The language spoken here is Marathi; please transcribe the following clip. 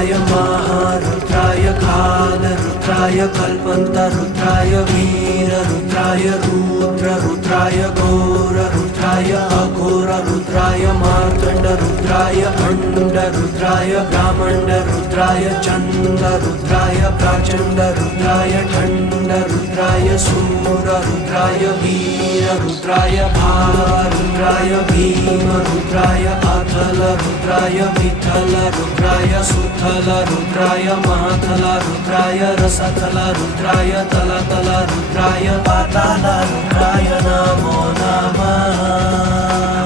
रुद्राय महारुद्राय कालरुद्राय कल्पन्तरुद्राय वीररुद्राय रुद्ररुद्राय घोररुद्राय अघोररुद्राय मार्तण्डरुद्राय अण्डरुद्राय ब्राह्मण्डरुद्राय चण्डरुद्राय प्रचण्डरुद्राय खण्डरुद्राय सूररुद्राय वीररुद्राय भारुद्राय भीमरुद्राय अथलरुद्राय विठलरुद्राय सुथलरुद्राय माथलरुद्राय रसथलरुद्राय तलतलरुद्राय पातालरुद्राय नमो नमः।